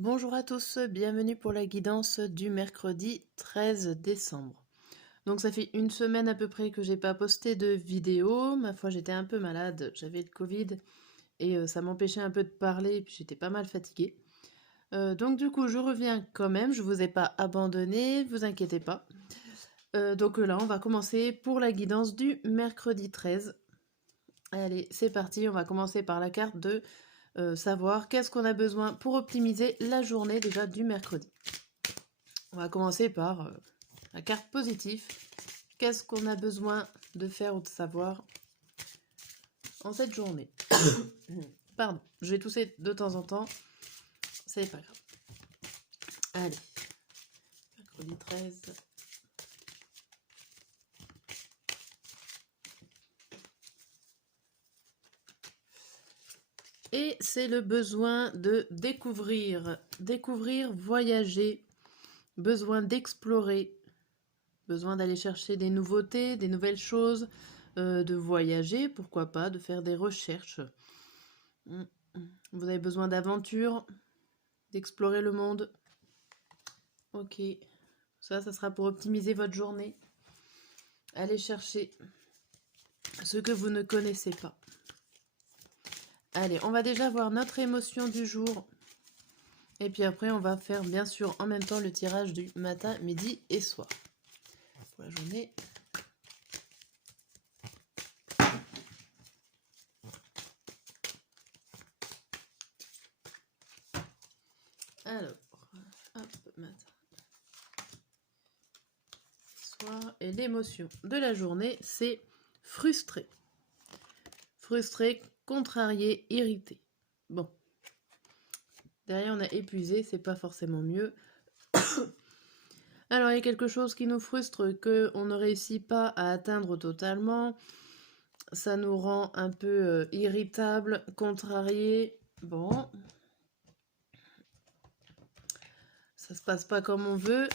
Bonjour à tous, bienvenue pour la guidance du mercredi 13 décembre. Donc ça fait une semaine à peu près que j'ai pas posté de vidéo. Ma foi, j'étais un peu malade, j'avais le Covid et ça m'empêchait un peu de parler et puis j'étais pas mal fatiguée. Donc du coup, je reviens quand même, je vous ai pas abandonné, vous inquiétez pas. Donc là, on va commencer pour la guidance du mercredi 13. Allez, c'est parti, on va commencer par la carte de savoir qu'est-ce qu'on a besoin pour optimiser la journée déjà du mercredi. On va commencer par la carte positive. Qu'est-ce qu'on a besoin de faire ou de savoir en cette journée? Pardon, je vais tousser de temps en temps, c'est pas grave. Allez, mercredi 13. Et c'est le besoin de découvrir, voyager, besoin d'explorer, besoin d'aller chercher des nouveautés, des nouvelles choses, de voyager, pourquoi pas, de faire des recherches. Vous avez besoin d'aventure, d'explorer le monde. Ok, ça sera pour optimiser votre journée. Allez chercher ce que vous ne connaissez pas. Allez, on va déjà voir notre émotion du jour. Et puis après, on va faire bien sûr en même temps le tirage du matin, midi et soir. Pour la journée. Alors, hop, matin. Soir. Et l'émotion de la journée, c'est frustré. Frustré, contrarié, irrité. Bon. Derrière, on a épuisé, c'est pas forcément mieux. Alors, il y a quelque chose qui nous frustre, qu'on ne réussit pas à atteindre totalement. Ça nous rend un peu irritable, contrarié. Bon. Ça se passe pas comme on veut.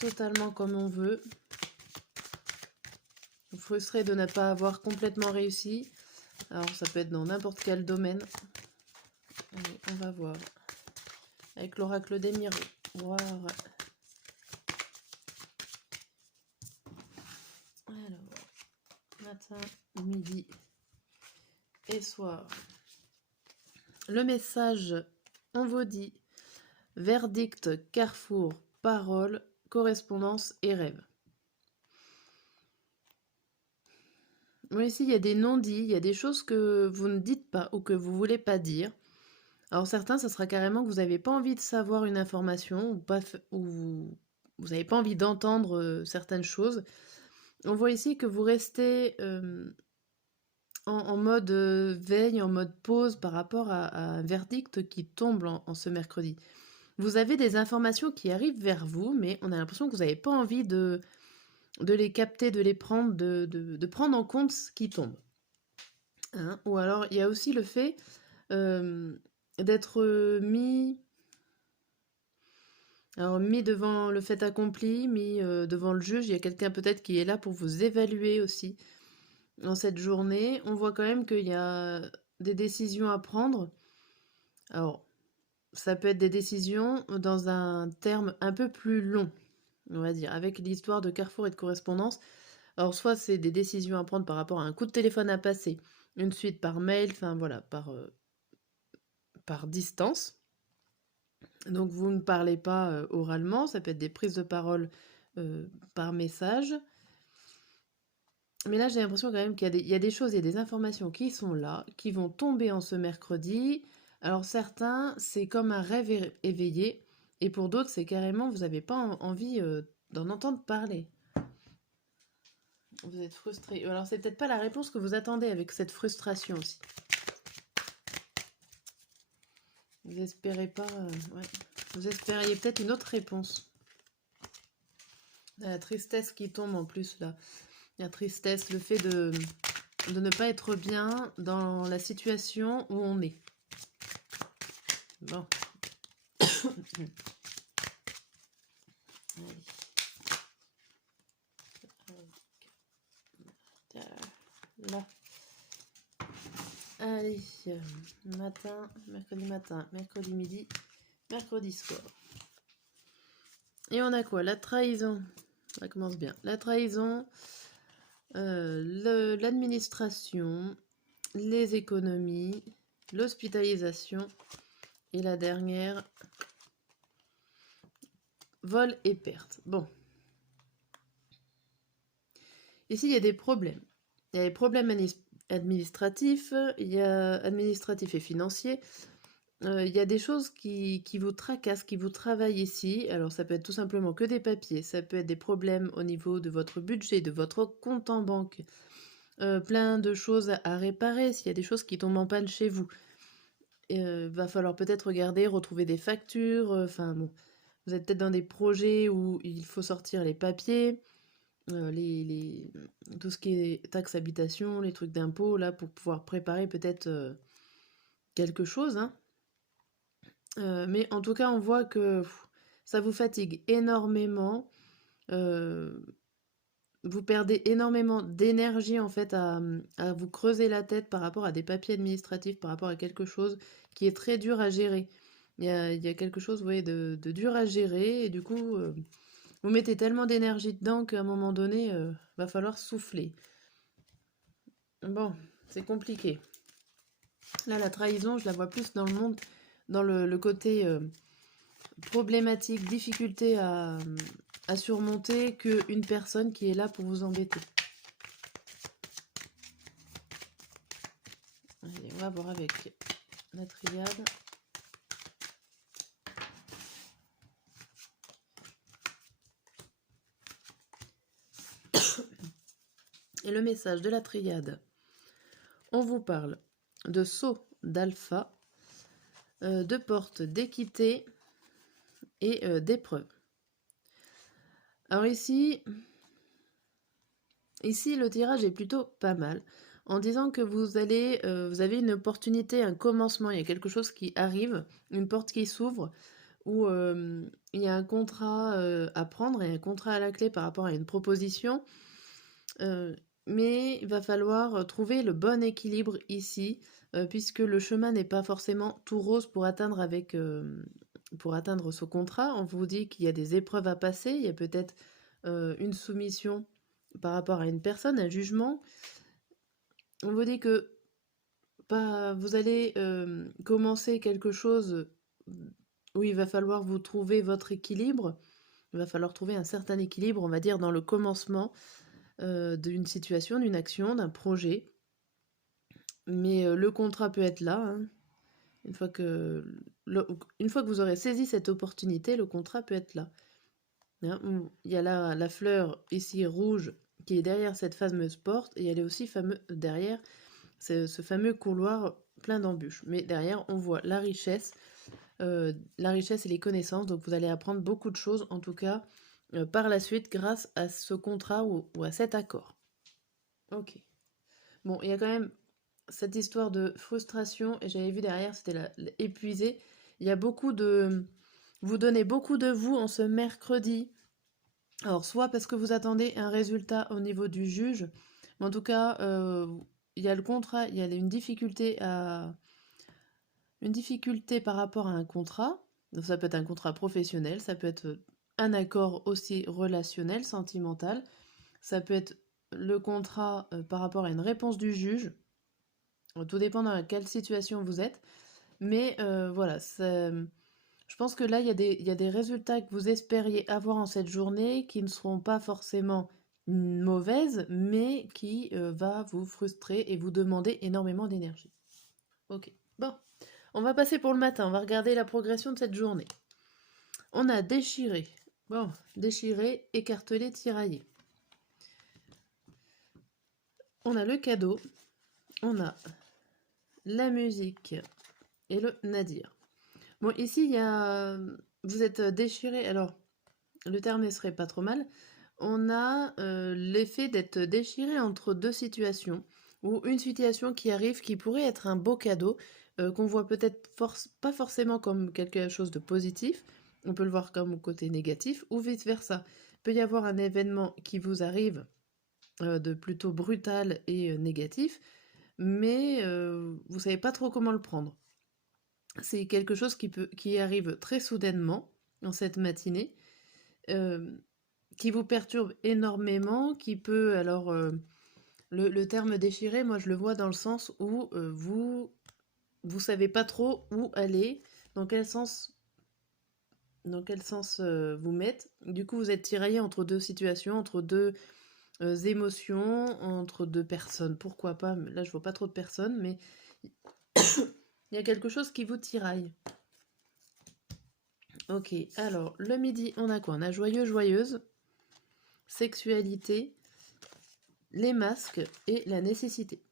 Totalement comme on veut. Frustré de ne pas avoir complètement réussi. Alors, ça peut être dans n'importe quel domaine. Allez, on va voir. Avec l'oracle des miroirs. Alors, matin, midi et soir. Le message, on vous dit verdict, carrefour, parole, correspondance et rêve. Oui, ici, il y a des non-dits, il y a des choses que vous ne dites pas ou que vous voulez pas dire. Alors certains, ça sera carrément que vous n'avez pas envie de savoir une information ou, pas, ou vous n'avez pas envie d'entendre certaines choses. On voit ici que vous restez en mode veille, en mode pause par rapport à un verdict qui tombe en ce mercredi. Vous avez des informations qui arrivent vers vous, mais on a l'impression que vous n'avez pas envie de les capter, de les prendre, de prendre en compte ce qui tombe. Hein? Ou alors, il y a aussi le fait d'être mis devant le fait accompli, mis devant le juge. Il y a quelqu'un peut-être qui est là pour vous évaluer aussi. Dans cette journée, on voit quand même qu'il y a des décisions à prendre. Alors, ça peut être des décisions dans un terme un peu plus long, on va dire, avec l'histoire de carrefour et de correspondance. Alors, soit c'est des décisions à prendre par rapport à un coup de téléphone à passer, une suite par mail, enfin voilà, par distance. Donc, vous ne parlez pas oralement, ça peut être des prises de parole par message. Mais là, j'ai l'impression quand même qu'il y a des choses, il y a des informations qui sont là, qui vont tomber en ce mercredi. Alors certains, c'est comme un rêve éveillé, et pour d'autres, c'est carrément, vous n'avez pas envie d'en entendre parler. Vous êtes frustré. Alors c'est peut-être pas la réponse que vous attendez avec cette frustration aussi. Vous espérez pas... ouais. Vous espériez peut-être une autre réponse. La tristesse qui tombe en plus là. La tristesse, le fait de ne pas être bien dans la situation où on est. Bon. Là. Allez, mercredi matin, mercredi midi Mercredi soir. Et on a quoi? La trahison. Ça commence bien. La trahison, l'administration, les économies, l'hospitalisation. Et la dernière, vol et perte. Bon. Ici, il y a des problèmes. Il y a des problèmes administratifs, il y a administratifs et financiers. Il y a des choses qui vous tracassent, qui vous travaillent ici. Alors ça peut être tout simplement que des papiers, ça peut être des problèmes au niveau de votre budget, de votre compte en banque. Plein de choses à réparer s'il y a des choses qui tombent en panne chez vous. Va falloir peut-être regarder, retrouver des factures. Enfin bon, vous êtes peut-être dans des projets où il faut sortir les papiers, tout ce qui est taxes habitation, les trucs d'impôts, là, pour pouvoir préparer peut-être quelque chose, hein. Mais en tout cas, on voit que ça vous fatigue énormément. Vous perdez énormément d'énergie en fait à vous creuser la tête par rapport à des papiers administratifs, par rapport à quelque chose qui est très dur à gérer. Il y a quelque chose, vous voyez, de dur à gérer et du coup, vous mettez tellement d'énergie dedans qu'à un moment donné, va falloir souffler. Bon, c'est compliqué. Là, la trahison, je la vois plus dans le monde, dans le côté problématique, difficulté à surmonter qu'une personne qui est là pour vous embêter. Allez, on va voir avec la triade. Et le message de la triade. On vous parle de saut d'alpha, de porte d'équité et d'épreuve. Alors ici, le tirage est plutôt pas mal. En disant que vous avez une opportunité, un commencement, il y a quelque chose qui arrive, une porte qui s'ouvre, où il y a un contrat à prendre, il y a un contrat à la clé par rapport à une proposition. Mais il va falloir trouver le bon équilibre ici, puisque le chemin n'est pas forcément tout rose pour atteindre ce contrat. On vous dit qu'il y a des épreuves à passer, il y a peut-être une soumission par rapport à une personne, un jugement. On vous dit que vous allez commencer quelque chose où il va falloir vous trouver votre équilibre. Il va falloir trouver un certain équilibre, on va dire, dans le commencement d'une situation, d'une action, d'un projet. Mais le contrat peut être là, hein. Une fois que vous aurez saisi cette opportunité, le contrat peut être là. Hein, il y a la fleur ici rouge qui est derrière cette fameuse porte et elle est aussi derrière ce fameux couloir plein d'embûches. Mais derrière, on voit la richesse et les connaissances. Donc vous allez apprendre beaucoup de choses, en tout cas, par la suite, grâce à ce contrat ou à cet accord. Ok. Bon, il y a quand même cette histoire de frustration, et j'avais vu derrière, c'était épuisé. Il y a beaucoup de... Vous donnez beaucoup de vous en ce mercredi. Alors, soit parce que vous attendez un résultat au niveau du juge, mais en tout cas, il y a le contrat, il y a une difficulté par rapport à un contrat. Donc, ça peut être un contrat professionnel, ça peut être un accord aussi relationnel, sentimental. Ça peut être le contrat par rapport à une réponse du juge. Tout dépend dans quelle situation vous êtes. Mais voilà, je pense que là, il y a des résultats que vous espériez avoir en cette journée qui ne seront pas forcément mauvaises, mais qui va vous frustrer et vous demander énormément d'énergie. Ok, bon, on va passer pour le matin, on va regarder la progression de cette journée. On a déchiré, déchiré, écartelé, tiraillé. On a le cadeau, on a la musique et le nadir. Bon, ici, il y a... Vous êtes déchiré, alors, le terme ne serait pas trop mal. On a l'effet d'être déchiré entre deux situations, ou une situation qui arrive qui pourrait être un beau cadeau, qu'on voit peut-être pas forcément comme quelque chose de positif, on peut le voir comme côté négatif, ou vice-versa. Il peut y avoir un événement qui vous arrive de plutôt brutal et négatif, mais vous savez pas trop comment le prendre. C'est quelque chose qui arrive très soudainement dans cette matinée, qui vous perturbe énormément, qui peut alors le terme déchiré, moi je le vois dans le sens où vous savez pas trop où aller, dans quel sens vous mettre. Du coup, vous êtes tiraillé entre deux situations, entre deux émotions, entre deux personnes. Pourquoi pas? Là, je vois pas trop de personnes, mais il y a quelque chose qui vous tiraille. Ok, alors le midi, on a quoi? On a joyeux, joyeuse, sexualité, les masques et la nécessité.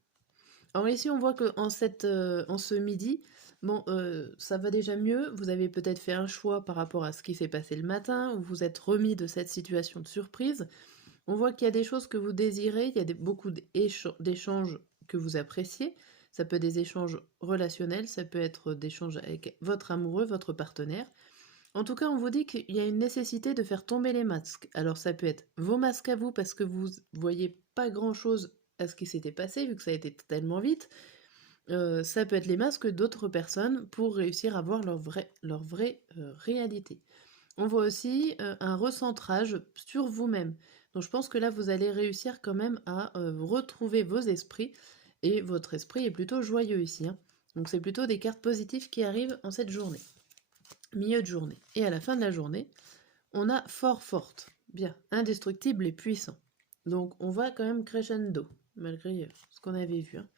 Alors ici, on voit que en ce midi, bon, ça va déjà mieux. Vous avez peut-être fait un choix par rapport à ce qui s'est passé le matin, ou vous êtes remis de cette situation de surprise. On voit qu'il y a des choses que vous désirez, il y a beaucoup d'échanges que vous appréciez. Ça peut être des échanges relationnels, ça peut être d'échanges avec votre amoureux, votre partenaire. En tout cas, on vous dit qu'il y a une nécessité de faire tomber les masques. Alors ça peut être vos masques à vous parce que vous voyez pas grand-chose à ce qui s'était passé vu que ça a été tellement vite. Ça peut être les masques d'autres personnes pour réussir à voir leur vraie réalité. On voit aussi un recentrage sur vous-même. Donc je pense que là, vous allez réussir quand même à retrouver vos esprits. Et votre esprit est plutôt joyeux ici, hein. Donc c'est plutôt des cartes positives qui arrivent en cette journée. Milieu de journée. Et à la fin de la journée, on a fort forte. Bien, indestructible et puissant. Donc on va quand même crescendo, malgré ce qu'on avait vu, hein.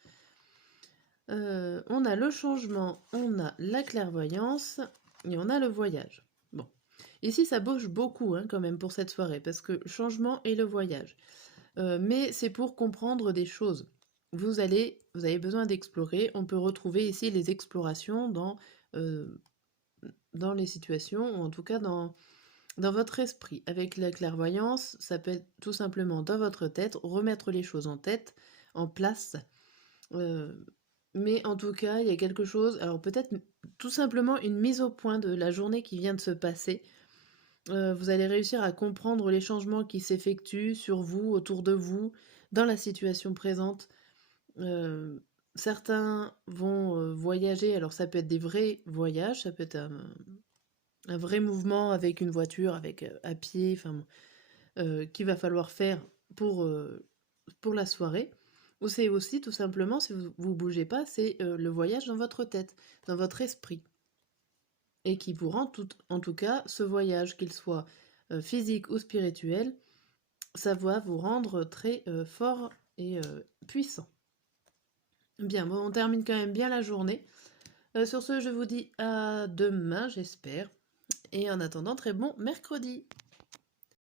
On a le changement, on a la clairvoyance et on a le voyage. Bon, ici ça bouge beaucoup hein, quand même pour cette soirée, parce que le changement et le voyage. Mais c'est pour comprendre des choses. Vous avez besoin d'explorer. On peut retrouver ici les explorations dans les situations, ou en tout cas dans votre esprit. Avec la clairvoyance, ça peut être tout simplement dans votre tête, remettre les choses en tête, en place. Mais en tout cas, il y a quelque chose, alors peut-être tout simplement une mise au point de la journée qui vient de se passer. Vous allez réussir à comprendre les changements qui s'effectuent sur vous, autour de vous, dans la situation présente. Certains vont voyager, alors ça peut être des vrais voyages, ça peut être un vrai mouvement avec une voiture, avec à pied, enfin, qu'il va falloir faire pour la soirée. Ou c'est aussi tout simplement, si vous bougez pas, c'est le voyage dans votre tête, dans votre esprit. Et qui vous rend en tout cas ce voyage, qu'il soit physique ou spirituel, ça va vous rendre très fort et puissant. Bien, bon, on termine quand même bien la journée. Sur ce, je vous dis à demain, j'espère. Et en attendant, très bon mercredi.